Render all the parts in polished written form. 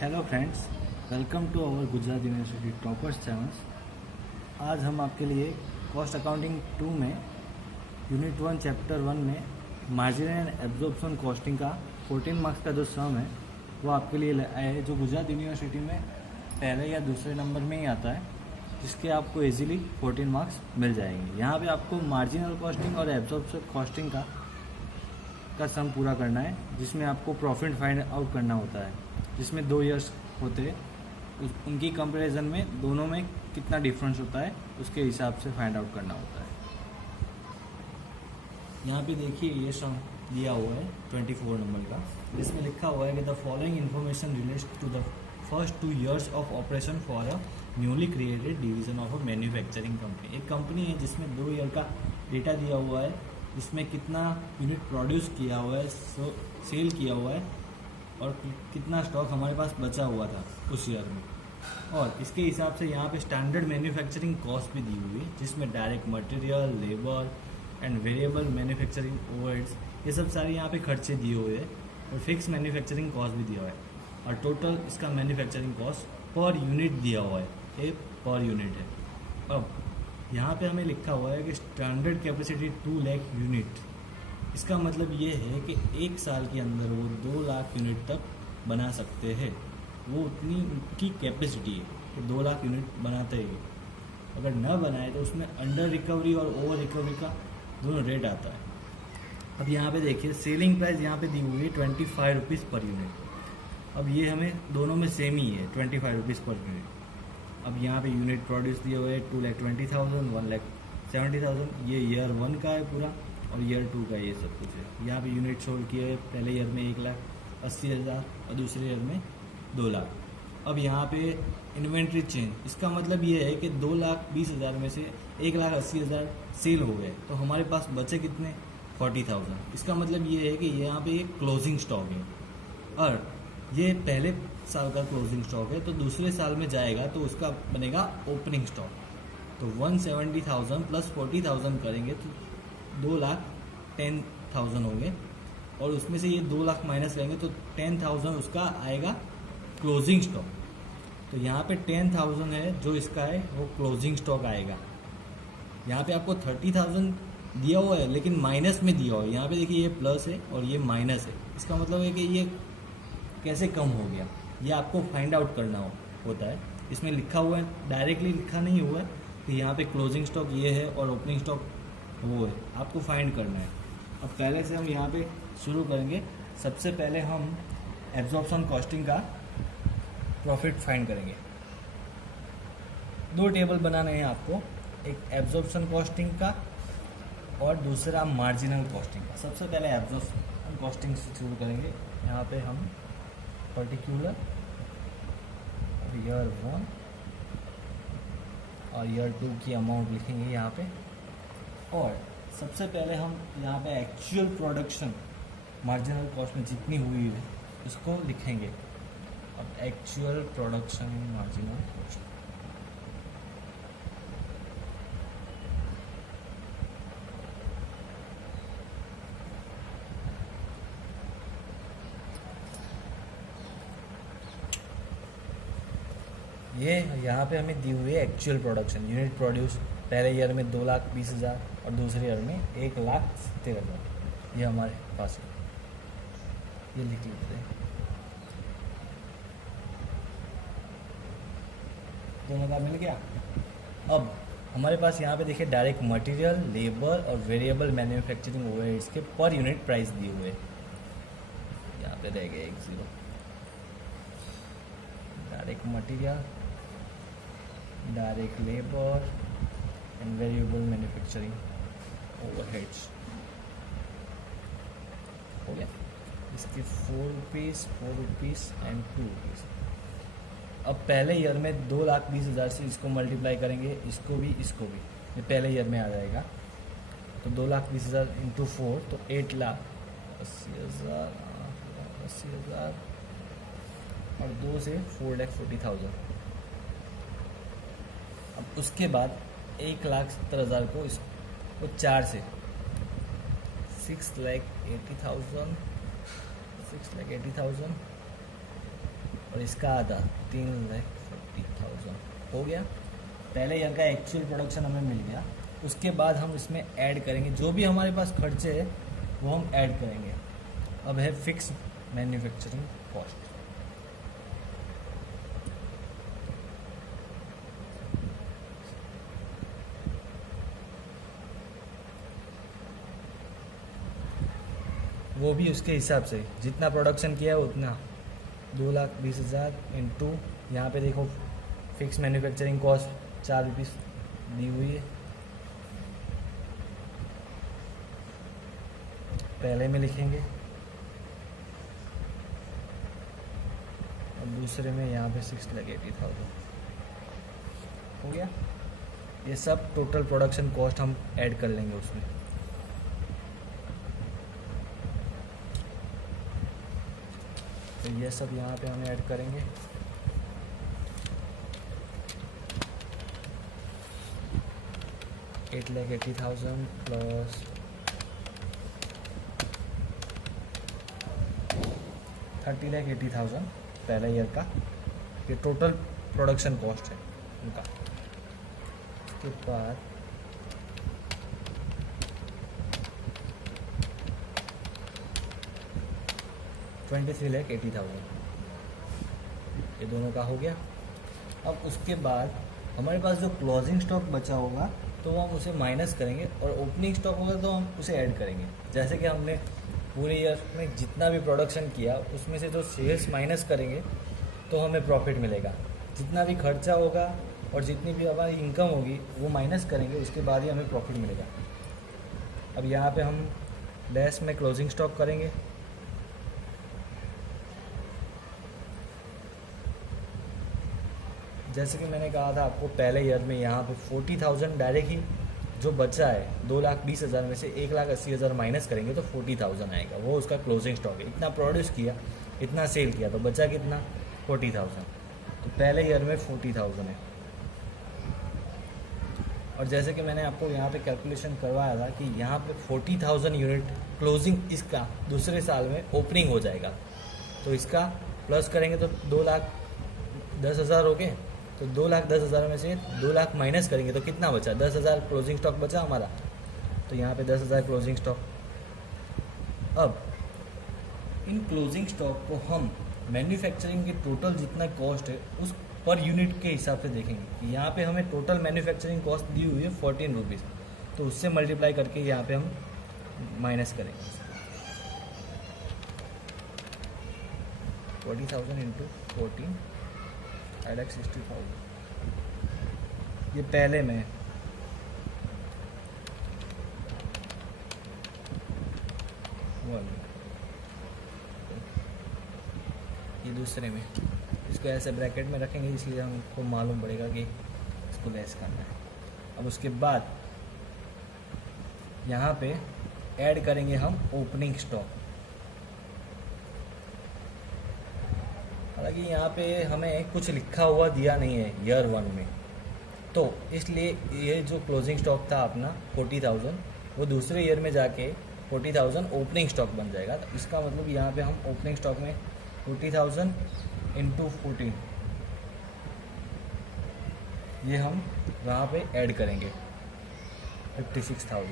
Hello friends, welcome to our Gujarat university toppers channels. आज हम आपके लिए कॉस्ट अकाउंटिंग 2 में यूनिट 1 चैप्टर 1 में मार्जिन एंड एब्जॉर्प्शन कॉस्टिंग का 14 मार्क्स का जो सम है वो आपके लिए आया है, जो गुजरात यूनिवर्सिटी में पहले या दूसरे नंबर में ही आता है, जिसके आपको इजीली 14 मार्क्स मिल जाएंगे। यहाँ पे आपको मार्जिनल कॉस्टिंग और एब्जॉर्प्शन कॉस्टिंग का सम पूरा करना है, जिसमें आपको प्रॉफिट फाइंड आउट करना होता है, जिसमें 2 ईयर्स होते हैं। उनकी कंपैरिजन में दोनों में कितना डिफरेंस होता है उसके हिसाब से फाइंड आउट करना होता है। यहाँ पे देखिए ये सम दिया हुआ है 24 नंबर का, जिसमें लिखा हुआ है कि the following information relates to the first 2 years of operation for a newly created division of a manufacturing company. एक कंपनी है जिसमें 2 ईयर का डेटा दिया हुआ है, जिसमें कितना यूनिट प्रोड्यूस किया हुआ है, सेल किया हुआ है और कितना स्टॉक हमारे पास बचा हुआ था उस ईयर में। और इसके हिसाब से यहाँ पे स्टैंडर्ड मैन्युफैक्चरिंग कॉस्ट भी दी हुई है, जिसमें direct material, labour and variable manufacturing overheads, ये सब सारे यहाँ पे खर्चे दिए हुए हैं, और फिक्स मैन्युफैक्चरिंग कॉस्ट भी दिया हुआ है, और टोटल इसका मैन्युफैक्चरिंग कॉस्ट पर यूनिट दिया हुआ है, ये पर यूनिट है। अब यहाँ पे हमें लिखा हुआ है कि स्टैंडर्ड कैपेसिटी 2 लाख यूनिट। इसका मतलब ये है कि 1 साल के अंदर वो 2 लाख यूनिट तक बना सकते हैं, वो उतनी उनकी कैपेसिटी है कि 2 लाख यूनिट बनाते हैं। अगर न बनाए तो उसमें अंडर रिकवरी और ओवर रिकवरी का दोनों रेट आता है। अब यहाँ पे देखिए सेलिंग प्राइस यहाँ पे दी हुई है 25 रुपीज़ पर यूनिट। अब ये हमें दोनों में सेम ही है, 25 रुपीज़ पर यूनिट। अब यहाँ पे यूनिट प्रोड्यूस दिए हुए 2,20,000, 1,70,000, ये ईयर 1 का है पूरा, और ईयर 2 का ये सब कुछ है। यहाँ पे यूनिट सोल्ड किए हुए पहले ईयर में 1,80,000 और दूसरे ईयर में 2 लाख। अब यहाँ पे इन्वेंट्री चेंज, इसका मतलब ये है कि 2,20,000 में से 1,80,000 सेल हो गए, तो हमारे पास बचे कितने, 40,000। इसका मतलब ये है कि यहाँ पे एक क्लोजिंग स्टॉक है, और ये पहले साल का क्लोजिंग स्टॉक है, तो दूसरे साल में जाएगा तो उसका बनेगा ओपनिंग स्टॉक। तो 170,000 प्लस 40,000 करेंगे तो 2,10,000 हो गए, और उसमें से ये 2 लाख माइनस करेंगे तो 10,000 उसका आएगा क्लोजिंग स्टॉक। तो यहाँ पे 10,000 है जो इसका है, वो क्लोजिंग स्टॉक आएगा। यहाँ पे आपको 30,000 दिया हुआ है, लेकिन माइनस में दिया हुआ है। यहाँ पे देखिए ये प्लस है और ये माइनस है, इसका मतलब है कि ये कैसे कम हो गया, ये आपको फाइंड आउट करना होता है। इसमें लिखा हुआ है, डायरेक्टली लिखा नहीं हुआ है कि यहाँ पे क्लोजिंग स्टॉक ये है और ओपनिंग स्टॉक वो है, आपको फाइंड करना है। अब पहले से हम यहाँ पे शुरू करेंगे। सबसे पहले हम एब्जॉर्प्शन कॉस्टिंग का प्रॉफिट फाइंड करेंगे। 2 टेबल बनाने हैं आपको, एक एब्जॉर्प्शन कॉस्टिंग का और दूसरा मार्जिनल कॉस्टिंग का। सबसे पहले एब्जॉर्प्शन कॉस्टिंग से शुरू करेंगे। यहाँ पे हम पर्टिकुलर ईयर 1 और ईयर 2 की अमाउंट लिखेंगे यहाँ पे, और सबसे पहले हम यहाँ पे एक्चुअल प्रोडक्शन मार्जिनल कॉस्ट में जितनी हुई है उसको लिखेंगे। अब एक्चुअल प्रोडक्शन मार्जिनल कॉस्ट, ये यहाँ पे हमें दी हुई है एक्चुअल प्रोडक्शन। यूनिट प्रोड्यूस पहले ईयर में 2,20,000 और दूसरे ईयर में 1,70,000, ये हमारे पास है, ये लिख लेते हैं। दोनों का मिल गया। अब हमारे पास यहाँ पे देखिए डायरेक्ट मटेरियल, लेबर और वेरिएबल मैन्युफैक्चरिंग ओवरहेड्स के पर यूनिट प्राइस दिए हुए, यहाँ पे रह गए 1 0। Direct material, direct labour and variable manufacturing overheads हो गया। इसके 4 रुपीज़, 4 रुपीज़ एंड 2 रुपीज़। अब पहले ईयर में 2,20,000 से इसको मल्टीप्लाई करेंगे, इसको भी ये पहले ईयर में आ जाएगा। तो 2,20,000 इंटू 4 तो 8,80,000, 80,000 और 2 से 4,40,000। अब उसके बाद 1,70,000 को इसको 4 से 6,80,000 और और इसका आधा 3,40,000 हो गया। पहले ईयर का एक्चुअल प्रोडक्शन हमें मिल गया। उसके बाद हम इसमें ऐड करेंगे जो भी हमारे पास खर्चे है वो हम ऐड करेंगे। अब है फिक्स मैन्युफैक्चरिंग कॉस्ट। वो भी उसके हिसाब से जितना प्रोडक्शन किया है उतना 2,20,000 इंटू यहाँ पे देखो फिक्स मैन्युफैक्चरिंग कॉस्ट 4 रुपीज़ दी हुई है। पहले में लिखेंगे और दूसरे में यहाँ पे 6,80,000 हो गया। ये सब टोटल प्रोडक्शन कॉस्ट हम ऐड कर लेंगे उसमें। तो ये सब यहाँ पे हम ऐड करेंगे। $8,80,000 प्लस 30,80,000 पहला ईयर का, ये टोटल प्रोडक्शन कॉस्ट है उनका। उसके बाद $23,80,000 ये दोनों का हो गया। अब उसके बाद हमारे पास जो क्लोजिंग स्टॉक बचा होगा तो हम उसे माइनस करेंगे और ओपनिंग स्टॉक होगा तो हम उसे ऐड करेंगे। जैसे कि हमने पूरे ईयर में जितना भी प्रोडक्शन किया उसमें से जो सेल्स माइनस करेंगे तो हमें प्रॉफिट मिलेगा। जितना भी खर्चा होगा और जितनी भी हमारी इनकम होगी वो माइनस करेंगे, उसके बाद ही हमें प्रॉफिट मिलेगा। अब यहाँ पे हम लेस में क्लोजिंग स्टॉक करेंगे। जैसे कि मैंने कहा था आपको पहले ईयर में यहाँ पे 40,000 डायरेक्ट ही जो बचा है 2,20,000 में से 1,80,000 माइनस करेंगे तो 40,000 आएगा। वो उसका क्लोजिंग स्टॉक है। इतना प्रोड्यूस किया, इतना सेल किया तो बचा कितना 40,000। तो पहले ईयर में 40,000 है। और जैसे कि मैंने आपको यहाँ पे कैलकुलेशन करवाया था कि यहाँ पे 40,000 यूनिट क्लोजिंग इसका दूसरे साल में ओपनिंग हो जाएगा। तो इसका प्लस करेंगे तो 2,10,000 हो गए। तो 2,10,000 में से 2 लाख माइनस करेंगे तो कितना बचा, 10,000 क्लोजिंग स्टॉक बचा हमारा। तो यहाँ पे 10,000 क्लोजिंग स्टॉक। अब इन क्लोजिंग स्टॉक को हम मैन्युफैक्चरिंग की टोटल जितना कॉस्ट है उस पर यूनिट के हिसाब से देखेंगे। यहाँ पे हमें टोटल मैन्युफैक्चरिंग कॉस्ट दी हुई है 14 रुपीज़, तो उससे मल्टीप्लाई करके यहाँ पे हम माइनस करेंगे 40,000 इंटू 14 अलग 60,000। ये पहले में ये दूसरे में, इसको ऐसे ब्रैकेट में रखेंगे इसलिए हमको मालूम पड़ेगा कि इसको लेस करना है। अब उसके बाद यहाँ पे ऐड करेंगे हम ओपनिंग स्टॉक। हालांकि यहाँ पे हमें कुछ लिखा हुआ दिया नहीं है ईयर 1 में, तो इसलिए ये जो क्लोजिंग स्टॉक था अपना 40,000 वो दूसरे ईयर में जाके 40,000 ओपनिंग स्टॉक बन जाएगा। तो इसका मतलब यहाँ पे हम ओपनिंग स्टॉक में 40,000 इंटू 14 ये हम वहाँ पे ऐड करेंगे 56,000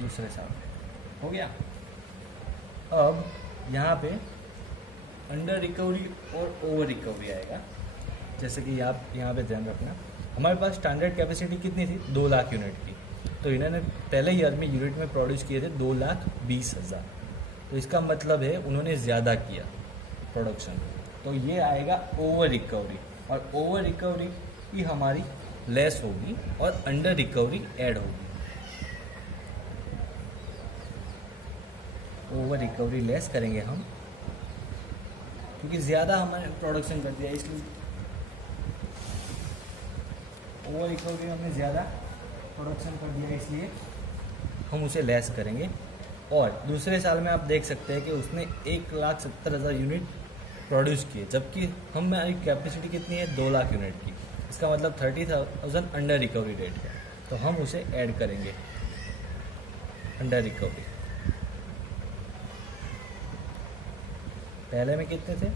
दूसरे साल में। हो गया। अब यहाँ पे अंडर रिकवरी और ओवर रिकवरी आएगा। जैसे कि आप यहाँ पे ध्यान रखना, हमारे पास स्टैंडर्ड कैपेसिटी कितनी थी 2 लाख यूनिट की, तो इन्होंने पहले ईयर में यूनिट में प्रोड्यूस किए थे 2,20,000। तो इसका मतलब है उन्होंने ज़्यादा किया प्रोडक्शन, तो ये आएगा ओवर रिकवरी। और ओवर रिकवरी ही हमारी लेस होगी और अंडर रिकवरी ऐड होगी। ओवर रिकवरी लेस करेंगे हम क्योंकि ज़्यादा हमने प्रोडक्शन कर दिया, इसलिए ओवर रिकवरी हमने ज़्यादा प्रोडक्शन कर दिया इसलिए हम उसे लेस करेंगे। और दूसरे साल में आप देख सकते हैं कि उसने 1,70,000 यूनिट प्रोड्यूस किए, जबकि हमारी कैपेसिटी कितनी है 2 लाख यूनिट की। इसका मतलब 30,000 अंडर रिकवरी रेट है, तो हम उसे ऐड करेंगे अंडर रिकवरी। पहले में कितने थे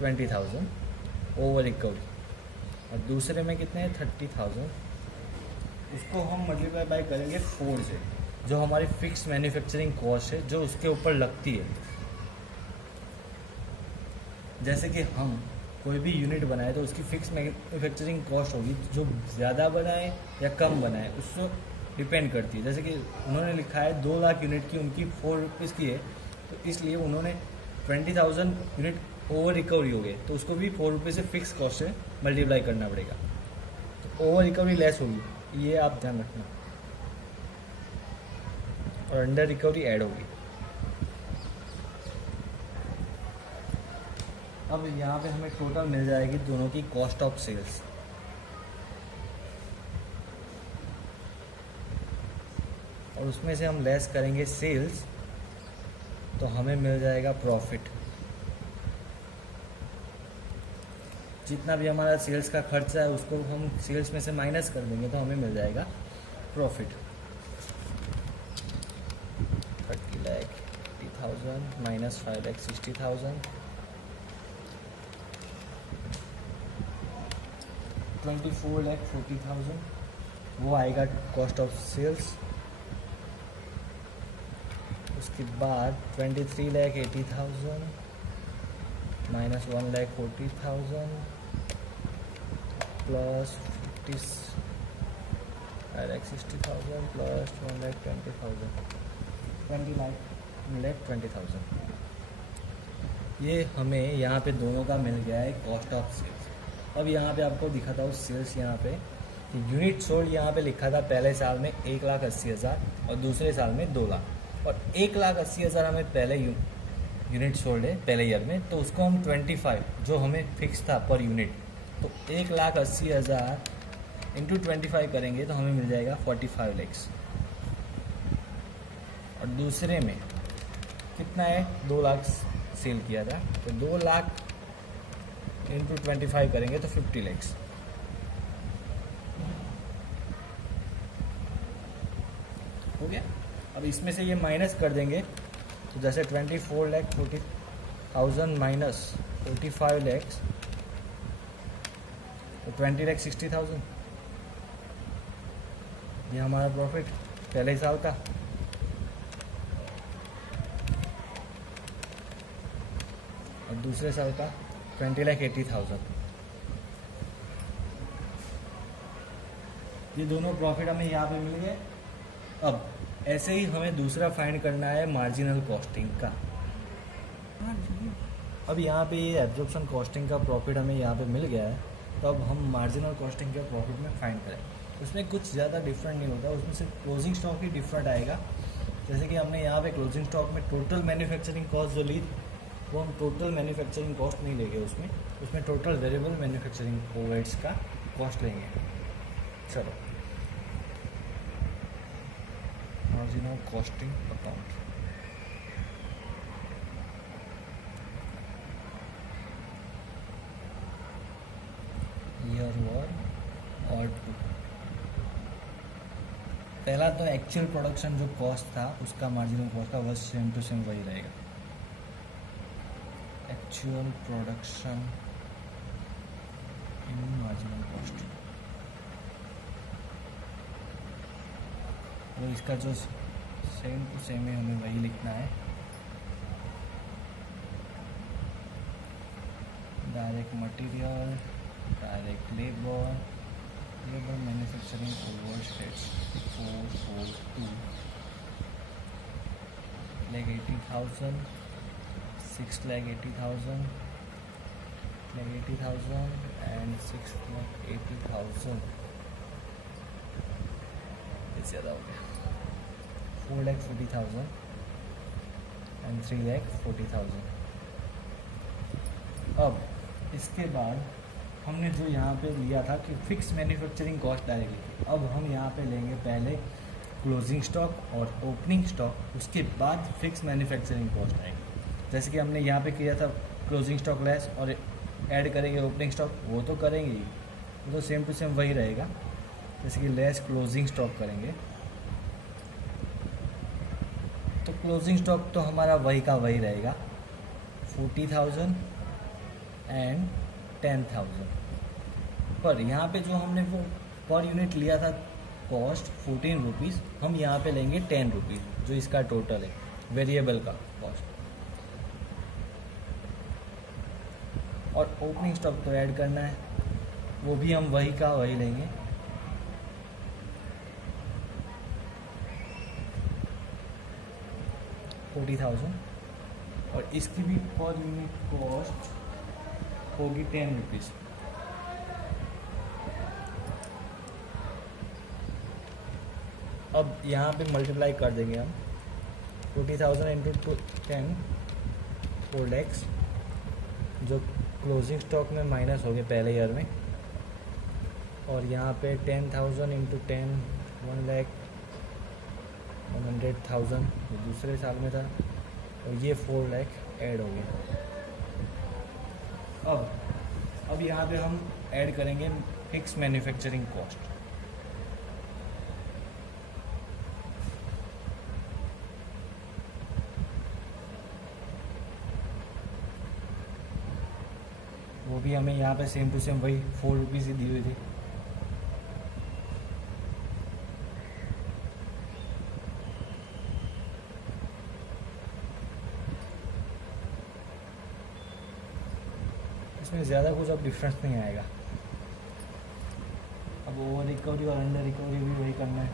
20,000 ओवर रिकवरी, और दूसरे में कितने हैं 30,000। उसको हम मल्टीप्लाई बाय करेंगे 4 से, जो हमारी फिक्स मैन्युफैक्चरिंग कॉस्ट है जो उसके ऊपर लगती है। जैसे कि हम कोई भी यूनिट बनाए तो उसकी फिक्स मैन्युफैक्चरिंग कॉस्ट होगी, जो ज़्यादा बनाए या कम बनाए उसको डिपेंड करती है। जैसे कि उन्होंने लिखा है 2 लाख यूनिट की उनकी 4 रुपीज़ की है, तो इसलिए उन्होंने 20,000 यूनिट ओवर रिकवरी हो गए, तो उसको भी 4 रुपये से फिक्स कॉस्ट से मल्टीप्लाई करना पड़ेगा, तो ओवर रिकवरी लेस होगी, ये आप ध्यान रखना, और अंडर रिकवरी ऐड होगी। अब यहाँ पे हमें टोटल मिल जाएगी दोनों की कॉस्ट ऑफ सेल्स। और उसमें से हम लेस करेंगे सेल्स, तो हमें मिल जाएगा प्रॉफिट। जितना भी हमारा सेल्स का खर्चा है उसको हम सेल्स में से माइनस कर देंगे, तो हमें मिल जाएगा प्रॉफिट। 30,80,000 माइनस 5,60,000, 24,40,000 वो आएगा कॉस्ट ऑफ सेल्स। उसके बाद 23,80,000 माइनस 1,40,000 प्लस 60,000 प्लस 1,20,000, 20,20,000। ये हमें यहाँ पे दोनों का मिल गया है कॉस्ट ऑफ सेल्स। अब यहाँ पे आपको दिखाता हूँ सेल्स, यहाँ पे यूनिट सोल्ड यहाँ पे लिखा था पहले साल में 1,80,000 और दूसरे साल में 2 लाख, और 1,80,000 हमें पहले यूनिट सोल्ड है पहले ईयर में, तो उसको हम 25 जो हमें फिक्स था पर यूनिट, तो 1,80,000 इंटू 25 करेंगे तो हमें मिल जाएगा 45 lakhs। और दूसरे में कितना है 2 लाख सेल किया था, तो 2 लाख इंटू 25 करेंगे तो 50 lakhs। हो गया। अब इसमें से ये माइनस कर देंगे, तो जैसे 24,40,000 माइनस 45 lakhs, तो 20,60,000 ये हमारा प्रॉफिट पहले ही साल का। और दूसरे साल का 20,80,000। ये दोनों प्रॉफिट हमें यहाँ पे मिल गए। अब ऐसे ही हमें दूसरा फाइंड करना है मार्जिनल कॉस्टिंग का। अब यहाँ पे ये एब्जॉर्प्शन कॉस्टिंग का प्रॉफिट हमें यहाँ पे मिल गया है, तो अब हम मार्जिनल कॉस्टिंग के प्रॉफिट में फाइंड करें। उसमें कुछ ज़्यादा डिफरेंट नहीं होता, उसमें सिर्फ क्लोजिंग स्टॉक ही डिफरेंट आएगा। जैसे कि हमने यहाँ पे क्लोजिंग स्टॉक में टोटल मैन्युफैक्चरिंग कॉस्ट जो ली, वो हम टोटल मैन्युफैक्चरिंग कॉस्ट नहीं लेंगे, उसमें टोटल वेरिएबल मैन्युफैक्चरिंग ओवरहेड्स का कॉस्ट लेंगे। चलो, मार्जिनल कॉस्टिंग अकाउंट। ईयर 1 और 2। पहला तो एक्चुअल प्रोडक्शन जो कॉस्ट था उसका मार्जिनल कॉस्ट का बस सेम टू सेम वही रहेगा। Actual production in marginal cost, तो इसका जो सेम टू सेम है हमें वही लिखना है। Direct material, direct labour manufacturing overheads 442 like 80,000, 6,80,000 and 6,80,000। ज़्यादा हो गया। 4,40,000 and 3,40,000। अब इसके बाद हमने जो यहाँ पे लिया था कि फिक्स मैन्युफैक्चरिंग कॉस्ट डायरेक्टली, अब हम यहाँ पे लेंगे पहले क्लोजिंग स्टॉक और ओपनिंग स्टॉक, उसके बाद फिक्स मैन्युफैक्चरिंग कॉस्ट आएगी। जैसे कि हमने यहाँ पे किया था क्लोजिंग स्टॉक लेस और ऐड करेंगे ओपनिंग स्टॉक, वो तो करेंगे ही, वो तो सेम टू सेम वही रहेगा। जैसे कि लेस क्लोजिंग स्टॉक करेंगे तो क्लोजिंग स्टॉक तो हमारा वही का वही रहेगा 40,000 एंड 10,000। पर यहाँ पे जो हमने वो पर यूनिट लिया था कॉस्ट 14 रुपीज़, हम यहाँ पे लेंगे 10 रुपीज़ जो इसका टोटल है वेरिएबल का कॉस्ट। और ओपनिंग स्टॉक तो ऐड करना है, वो भी हम वही का वही लेंगे। $40,000 और इसकी भी पर यूनिट कॉस्ट होगी 10 रुपीज़। अब यहाँ पे मल्टीप्लाई कर देंगे हम 40,000 इंटू 10 4 लैक्स, जो क्लोजिंग स्टॉक में माइनस हो गए पहले ईयर में। और यहाँ पे 10,000 इंटू 10 1,100,000 जो दूसरे साल में था, और ये 4 लाख ऐड हो गया। अब यहाँ पे हम ऐड करेंगे फिक्स मैन्युफैक्चरिंग कॉस्ट। वो भी हमें यहाँ पे सेम टू सेम वही 4 रुपीज़ ही दी हुई थी। इसमें ज़्यादा कुछ अब डिफरेंस नहीं आएगा। अब ओवर रिकवरी और अंडर रिकवरी भी वही करना है।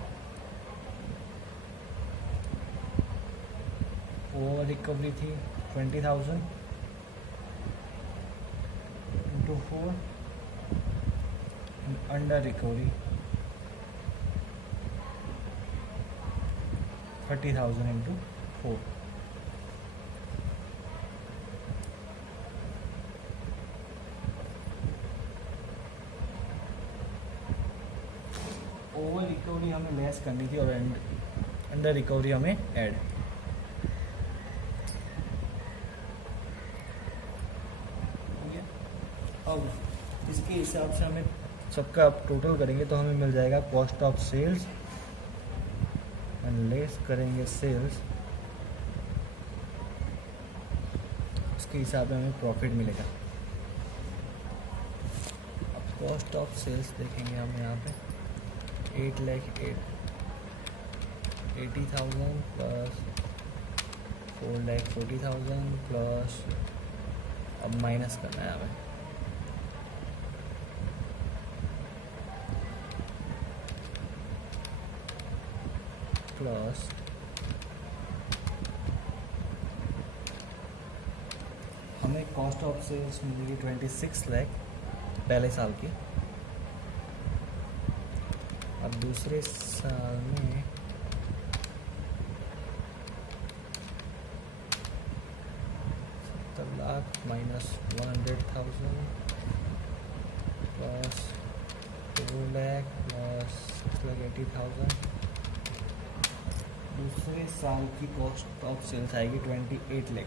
ओवर रिकवरी थी 20,000 into 4, under recovery 30,000 into 4। Over recovery हमें लेस करनी थी और अंडर रिकवरी हमें ऐड। अब इसके हिसाब से हमें सबका आप टोटल करेंगे तो हमें मिल जाएगा cost of sales and less करेंगे सेल्स, इसके हिसाब से हमें प्रॉफिट मिलेगा। अब कॉस्ट ऑफ सेल्स देखेंगे हम यहाँ पे 8,80,000 प्लस 4,40,000 प्लस, अब माइनस करना है हमें प्लस हमें कॉस्ट ऑफ सेल्स मिलेगी 26 लाख पहले साल की। अब दूसरे साल में lakh minus 100,000 plus 2 lakh plus 6,80,000। दूसरे साल की कॉस्ट ऑफ सेल्स आएगी 28 लाख।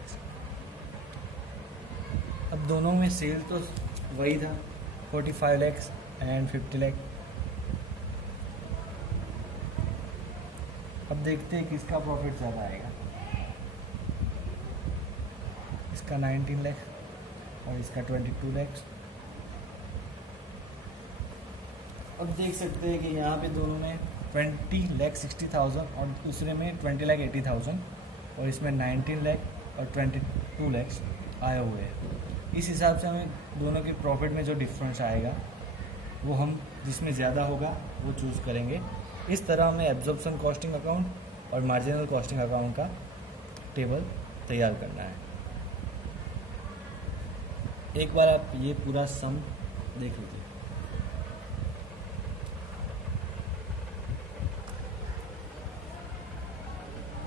अब दोनों में सेल तो वही था 45 लाख एंड 50 लाख। अब देखते हैं किसका प्रॉफिट ज़्यादा आएगा। इसका 19 लाख और इसका 22 लाख। अब देख सकते हैं कि यहाँ पे दोनों में 20,60,000 और दूसरे में 20,80,000 और इसमें 19 लाख और 22 लाख आए हुए हैं। इस हिसाब से हमें दोनों के प्रॉफिट में जो डिफरेंस आएगा वो हम जिसमें ज़्यादा होगा वो चूज़ करेंगे। इस तरह हमें एब्जॉर्प्शन कॉस्टिंग अकाउंट और मार्जिनल कॉस्टिंग अकाउंट का टेबल तैयार करना है। एक बार आप ये पूरा सम देख लीजिए।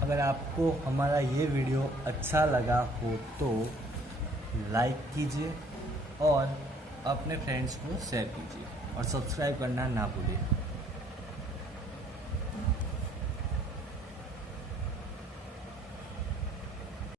अगर आपको हमारा ये वीडियो अच्छा लगा हो तो लाइक कीजिए और अपने फ्रेंड्स को शेयर कीजिए और सब्सक्राइब करना ना भूलिए।